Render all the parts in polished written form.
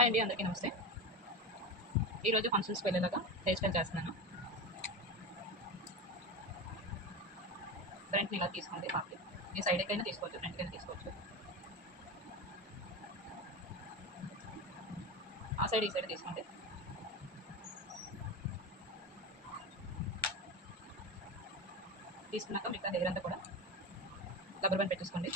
Hi అండి, అందరికీ నమస్తే. ఈరోజు ఫంక్షన్స్కి వెళ్ళేలాగా హెయిర్ స్టైల్ చేస్తున్నాను. ఫ్రంట్ని ఇలా తీసుకోండి, పార్టీ ఈ సైడ్కి అయినా తీసుకోవచ్చు, ఫ్రంట్కి అయినా తీసుకోవచ్చు. ఆ సైడ్ ఈ సైడ్ తీసుకోండి. తీసుకున్నాక మిగతా హెయిర్ అంతా కూడా రబ్బర్ బ్యాండ్ పెట్టేసుకోండి.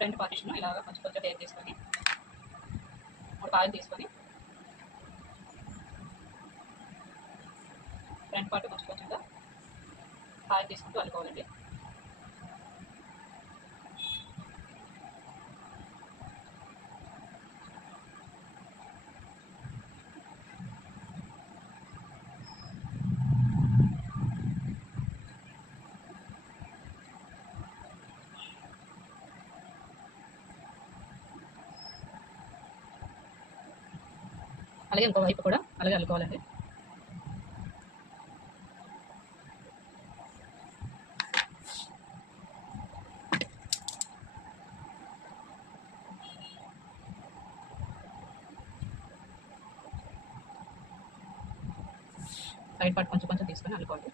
ఫ్రంట్ పార్టిషన్ ఇలాగ కొంచెం కొంచెం హెయిర్ తీసుకొని 3 పాయలు తీసుకొని ఫ్రంట్ పార్ట్ కొంచెం కొంచెంగా పాయలు తీసుకుంటూ అల్లుకోవాలండి. అలాగే ఇంకో వైపు కూడా అలాగే అల్లుకోవాలండి. సైడ్ పార్ట్ కొంచెం కొంచెం తీసుకొని అల్లుకోవాలి.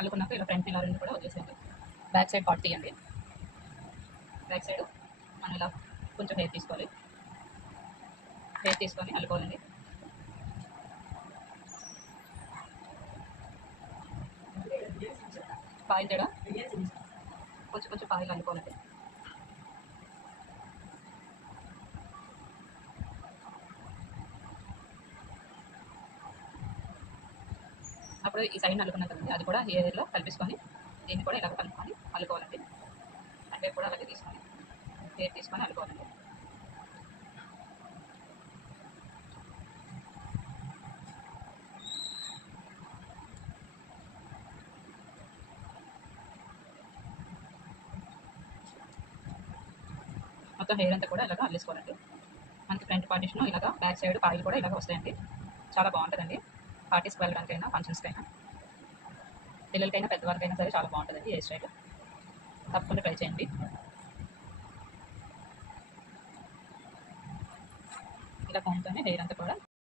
అల్లుకున్నాక ఇలా ఫ్రంట్ ఇలా రెండు కూడా వచ్చేసేయండి. బ్యాక్ సైడ్ పార్ట్ తీయండి. బ్యాక్ సైడ్ మనం ఇలా కొంచెం హెయిర్ తీసుకోవాలి. హెయిర్ తీసుకొని అల్లుకోవాలండి. పాయిల్ తేడా కొంచెం కొంచెం పాయిల్ అల్లుకోవాలండి. అప్పుడు ఈ సైడ్ అల్లుకున్నాం కదండి, అది కూడా హెయిర్లో కలిపేసుకొని దీన్ని కూడా ఇలా కలుపుకొని అల్లుకోవాలండి. అంటే కూడా అలాగే తీసుకొని హెయిర్ తీసుకొని అల్లుకోవాలండి. మొత్తం హెయిర్ అంతా కూడా ఇలాగ అల్లేసుకోవాలండి. మనకి ఫ్రంట్ పార్టిషన్ ఇలాగ బ్యాక్ సైడ్ పాయిల్ కూడా ఇలాగ వస్తాయండి. చాలా బాగుంటుందండి. పార్టీస్కి వెళ్ళడానికైనా ఫంక్షన్స్కైనా పిల్లలకైనా పెద్దవాళ్ళకైనా సరే చాలా బాగుంటుందండి హెయిర్ స్టైల్. తప్పకుండా ట్రై చేయండి. ఇలా కోమ్తోనే హెయిర్ అంతా కూడా